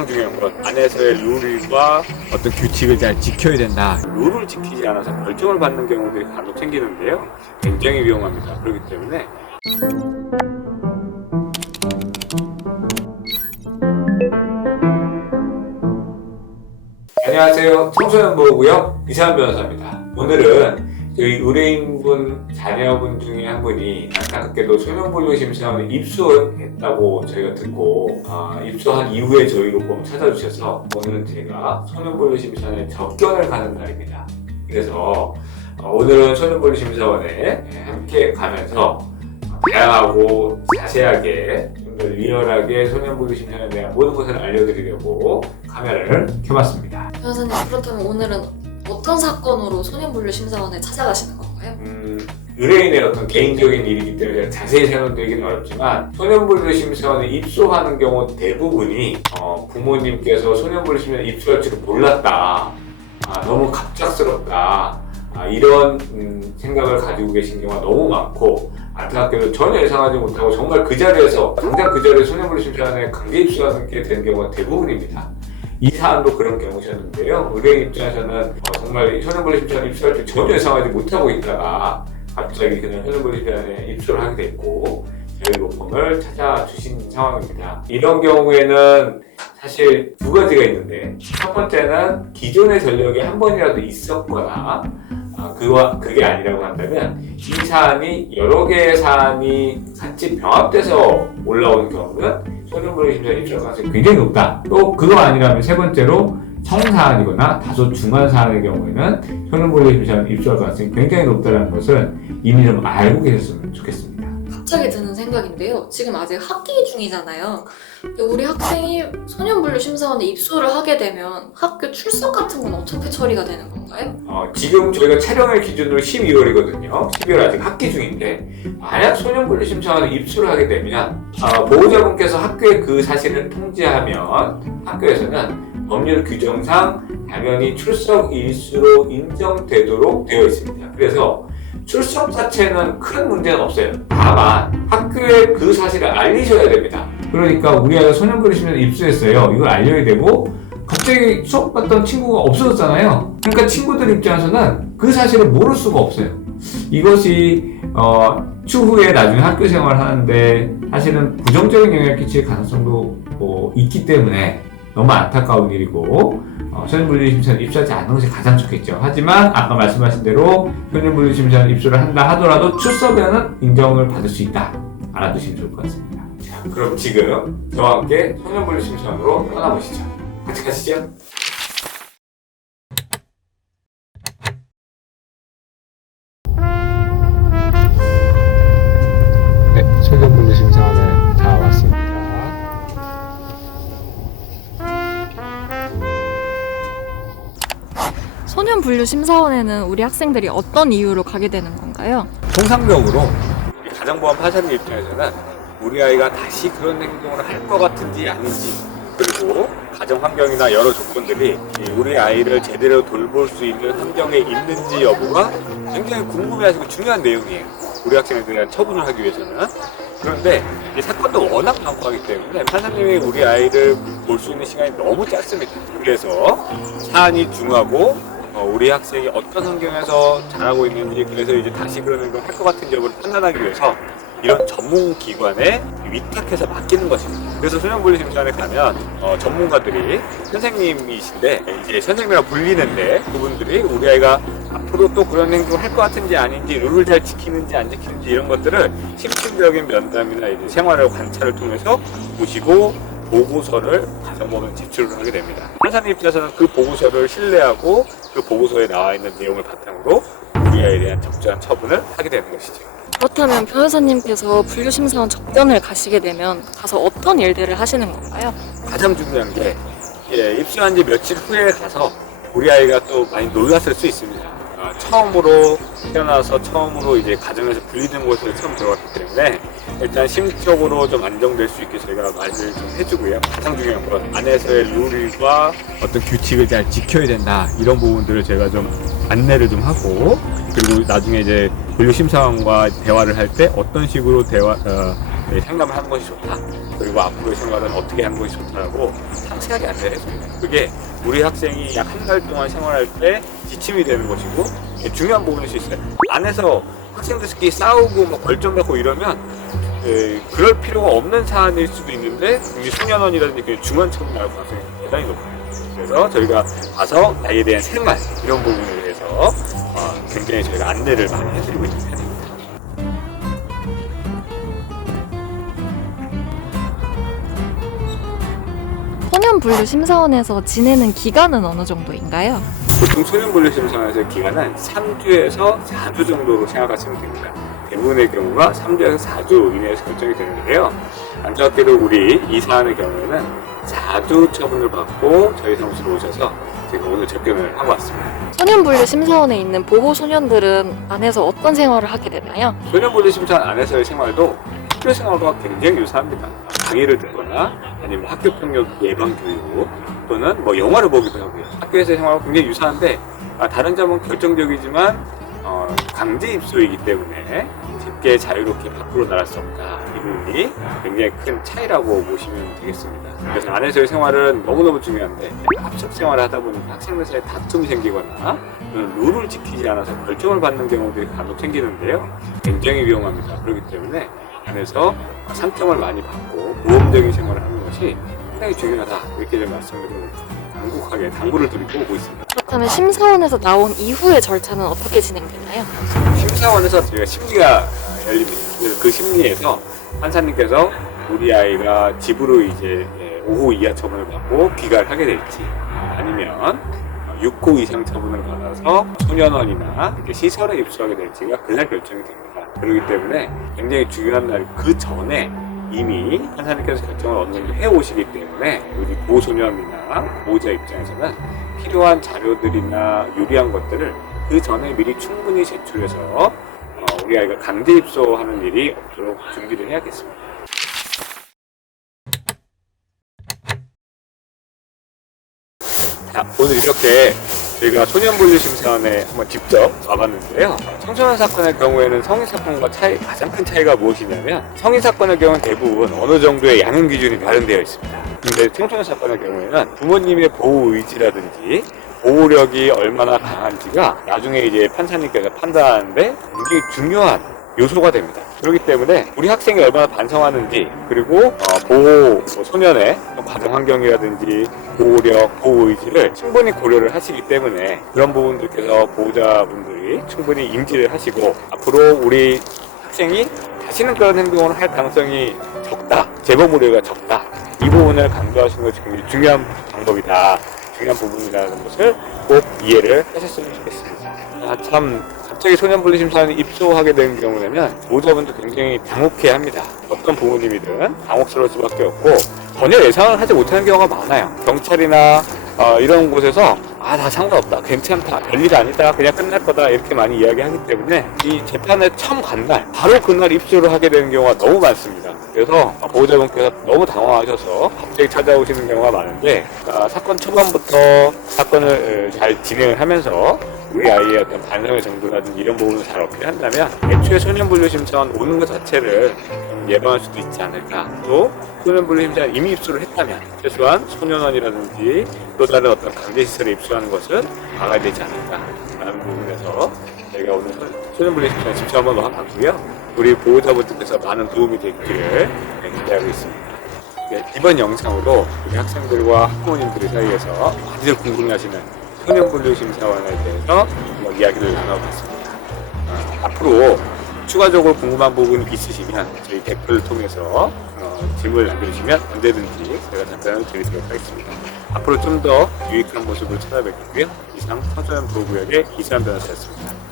가장 중요한 건 안에서의 룰과 어떤 규칙을 잘 지켜야 된다. 룰을 지키지 않아서 벌점을 받는 경우들이 간혹 생기는데요. 굉장히 위험합니다. 그렇기 때문에 안녕하세요. 청소년보호구역 이상한 변호사입니다. 오늘은 저희 의뢰인분 자녀분 중에 한 분이 안타깝게도 소년보호심사원에 입소했다고 저희가 듣고 입소한 이후에 저희로 보험 찾아주셔서 오늘은 제가 소년보호심사원에 접견을 가는 날입니다. 그래서 오늘은 소년보호심사원에 함께 가면서 다양하고 자세하게 좀 더 리얼하게 소년보호심사원에 대한 모든 것을 알려드리려고 카메라를 켜봤습니다. 변호사님, 그렇다면 오늘은 어떤 사건으로 소년분류심사원에 찾아가시는 건가요? 의뢰인의 어떤 개인적인 일이기 때문에 자세히 설명드리기는 어렵지만 소년분류심사원에 입소하는 경우 대부분이 부모님께서 소년분류심사원에 입소할 줄을 몰랐다, 너무 갑작스럽다, 이런 생각을 가지고 계신 경우가 너무 많고 안타깝게도 전혀 예상하지 못하고 정말 그 자리에서 당장 그 자리에 소년분류심사원에 강제 입소하게 되는 경우가 대부분입니다. 이 사안도 그런 경우셨는데요. 의뢰인 입장에서는 정말 소년분류심사원에 입소할 줄 전혀 예상하지 못하고 있다가 갑자기 그냥 소년분류심사원에 입소를 하게 됐고 저희 로펌을 찾아주신 상황입니다. 이런 경우에는 사실 두 가지가 있는데, 첫 번째는 기존의 전력이 한 번이라도 있었거나 그게 아니라고 한다면 이 사안이 여러 개의 사안이 같이 병합돼서 올라오는 경우는 소년분류심사원에 입소할 가능성이 굉장히 높다. 또 그거 아니라면 세 번째로 청사안이거나 다소 중한 사안의 경우에는 소년분류심사원에 입소할 가능성이 굉장히 높다는 것을 이미 좀 알고 계셨으면 좋겠습니다. 갑자기 드는 생각인데요. 지금 아직 학기 중이잖아요. 근데 우리 학생이 소년분류심사원에 입소를 하게 되면 학교 출석 같은 건 어떻게 처리가 되는 건가요? 지금 저희가 촬영일 기준으로 12월이거든요. 12월 아직 학기 중인데 만약 소년분류심사원에 입소를 하게 되면 보호자분께서 학교에 그 사실을 통지하면 학교에서는 법률 규정상 당연히 출석 일수로 인정되도록 되어 있습니다. 그래서 출석 자체는 큰 문제는 없어요. 다만 학교에 그 사실을 알리셔야 됩니다. 그러니까 우리 아이가 소년분류심사원에 입소했어요. 이걸 알려야 되고 갑자기 수업 받던 친구가 없어졌잖아요. 그러니까 친구들 입장에서는 그 사실을 모를 수가 없어요. 이것이 추후에 나중에 학교 생활을 하는데 사실은 부정적인 영향을 끼칠 가능성도 있기 때문에 너무 안타까운 일이고 소년분류심사원에 입소하지 않는 것이 가장 좋겠죠. 하지만 아까 말씀하신 대로 소년분류심사원에 입소를 한다 하더라도 출석에는 인정을 받을 수 있다. 알아두시면 좋을 것 같습니다. 자, 그럼 지금 저와 함께 소년분류심사원으로 떠나보시죠. 같이 가시죠. 네, 소년분류심사원에 다 왔습니다. 소년분류심사원에는 우리 학생들이 어떤 이유로 가게 되는 건가요? 통상적으로 우리 가정보험 판사님 입장에서는 우리 아이가 다시 그런 행동을 할 것 같은지 아닌지, 그리고 가정 환경이나 여러 조건들이 우리 아이를 제대로 돌볼 수 있는 환경에 있는지 여부가 굉장히 궁금해하시고 중요한 내용이에요. 우리 학생에 대한 처분을 하기 위해서는. 그런데 이 사건도 워낙 많고 하기 때문에 판사님이 우리 아이를 볼 수 있는 시간이 너무 짧습니다. 그래서 사안이 중하고 우리 학생이 어떤 환경에서 자라고 있는지, 그래서 이제 다시 그런 행동을 할 것 같은 여부를 판단하기 위해서 이런 전문 기관에 위탁해서 맡기는 것입니다. 그래서 소년분류심사원에 가면 전문가들이 선생님이신데 이제 선생님이랑 불리는데 그분들이 우리 아이가 앞으로 또 그런 행동을 할 것 같은지 아닌지, 룰을 잘 지키는지 안 지키는지 이런 것들을 심층적인 면담이나 이제 생활을 관찰을 통해서 보시고 보고서를 가정법원에 제출을 하게 됩니다. 판사님 입장에서는 그 보고서를 신뢰하고 그 보고서에 나와 있는 내용을 바탕으로 우리 아이에 대한 적절한 처분을 하게 되는 것이죠. 그렇다면 변호사님께서 분류심사원 접견을 가시게 되면 가서 어떤 일들을 하시는 건가요? 가장 중요한 게 입소한 지 며칠 후에 가서 우리 아이가 또 많이 놀랐을 수 있습니다. 처음으로 태어나서 처음으로 이제 가정에서 분리된 곳에 처음 들어갔기 때문에 일단 심적으로 좀 안정될 수 있게 저희가 말을 좀 해주고요. 가장 중요한 건 안에서의 룰과 어떤 규칙을 잘 지켜야 된다, 이런 부분들을 제가 좀 안내를 좀 하고, 그리고 나중에 이제 분류심사원과 대화를 할 때 어떤 식으로 상담을 하는 것이 좋다. 그리고 앞으로의 생활은 어떻게 하는 것이 좋다라고 상세하게 안내를 해줍니다. 그게 우리 학생이 약 한 달 동안 생활할 때 지침이 되는 것이고 중요한 부분일 수 있어요. 안에서 학생들끼리 싸우고 뭐 벌점받고 이러면 그럴 필요가 없는 사안일 수도 있는데 우리 소년원이라든지 중환처럼 나올 가능성이 대단히 높아요. 그래서 저희가 가서 나이에 대한 생활 이런 부분에 대해서 굉장히 저희가 안내를 많이 해드리고 있는 편입니다. 소년분류심사원에서 지내는 기간은 어느 정도인가요? 보통 소년분류심사원에서 기간은 3주에서 4주 정도로 생각하시면 됩니다. 대부분의 경우가 3주에서 4주 이내에서 결정이 되는데요. 안타깝게도 우리 이 사안의 경우에는 4주 처분을 받고 저희 사무실에 오셔서 제가 오늘 접견을 하고 왔습니다. 소년분류심사원에 있는 보호 소년들은 안에서 어떤 생활을 하게 되나요? 소년분류심사원 안에서의 생활도 학교 생활과 굉장히 유사합니다. 강의를 듣거나 아니면 학교 폭력 예방 교육 또는 뭐 영화를 보기도 하고요. 학교에서의 생활과 굉장히 유사한데 다른 점은 결정적이지만 강제 입소이기 때문에 쉽게 자유롭게 밖으로 나갈 수 없다. 이 부분이 굉장히 큰 차이라고 보시면 되겠습니다. 그래서 안에서의 생활은 너무너무 중요한데 합숙 생활을 하다 보니까 학생들 사이에 다툼이 생기거나 룰을 지키지 않아서 벌점을 받는 경우들이 간혹 생기는데요. 굉장히 위험합니다. 그렇기 때문에 안에서 상점을 많이 받고 모험적인 생활을 하는 것이 상당히 중요하다. 이렇게 좀 말씀을 좀 간곡하게 당부를 드리고 오고 있습니다. 그렇다면 심사원에서 나온 이후의 절차는 어떻게 진행되나요? 심사원에서 저희가 심리가 열립니다. 그래서 그 심리에서 판사님께서 우리 아이가 집으로 이제 5호 이하 처분을 받고 귀가를 하게 될지 아니면 6호 이상 처분을 받아서 소년원이나 이렇게 시설에 입소하게 될지가 그날 결정이 됩니다. 그렇기 때문에 굉장히 중요한 날 그 전에 이미 판사님께서 결정을 어느 정도 해오시기 때문에 우리 보호소년이나 보호자 입장에서는 필요한 자료들이나 유리한 것들을 그 전에 미리 충분히 제출해서 우리 아이가 강제 입소하는 일이 없도록 준비를 해야겠습니다. 자, 오늘 이렇게 저희가 소년분류심사원에 한번 직접 와봤는데요. 청소년 사건의 경우에는 성인 사건과 가장 큰 차이가 무엇이냐면 성인 사건의 경우는 대부분 어느 정도의 양형 기준이 마련되어 있습니다. 근데 청소년 사건의 경우에는 부모님의 보호 의지라든지 보호력이 얼마나 강한지가 나중에 이제 판사님께서 판단하는데 굉장히 중요한 요소가 됩니다. 그렇기 때문에 우리 학생이 얼마나 반성하는지 그리고 보호 소년의 가정 환경이라든지 보호력, 보호의지를 충분히 고려를 하시기 때문에 그런 부분들께서 보호자분들이 충분히 인지를 하시고 앞으로 우리 학생이 다시는 그런 행동을 할 가능성이 적다, 재범 우려가 적다, 이 부분을 강조하시는 것이 굉장히 중요한 방법이다, 중요한 부분이라는 것을 꼭 이해를 하셨으면 좋겠습니다. 참 갑자기 소년분류심사원이 입소하게 되는 경우라면 보호자분도 굉장히 당혹해합니다. 어떤 부모님이든 당혹스러울 수밖에 없고 전혀 예상을 하지 못하는 경우가 많아요. 경찰이나 이런 곳에서 다 상관없다, 괜찮다, 별일 아니다, 그냥 끝날 거다 이렇게 많이 이야기하기 때문에 이 재판에 처음 간 날 바로 그날 입소를 하게 되는 경우가 너무 많습니다. 그래서 보호자분께서 너무 당황하셔서 갑자기 찾아오시는 경우가 많은데 사건 초반부터 사건을 잘 진행을 하면서 우리 아이의 어떤 반성의 정도라든지 이런 부분을 잘 어필한다면 애초에 소년분류심사원 오는 것 자체를 예방할 수도 있지 않을까. 또 소년분류심사원 이미 입소를 했다면 최소한 소년원이라든지 또 다른 어떤 강제시설에 입소하는 것은 막아야 되지 않을까 라는 부분에서 저희가 오늘 소년분류심사원 집중 한번 넣어봤고요. 우리 보호자분들께서 많은 도움이 되기를 기대하고 있습니다. 이번 영상으로 우리 학생들과 학부모님들 사이에서 많이들 궁금해하시는 소년분류심사원에 대해서 한번 이야기를 나눠봤습니다. 앞으로 추가적으로 궁금한 부분이 있으시면 저희 댓글을 통해서 질문을 남겨주시면 언제든지 제가 답변을 드리도록 하겠습니다. 앞으로 좀 더 유익한 모습을 찾아뵙고요. 이상 청소년 보호구역의 이수환 변호사였습니다.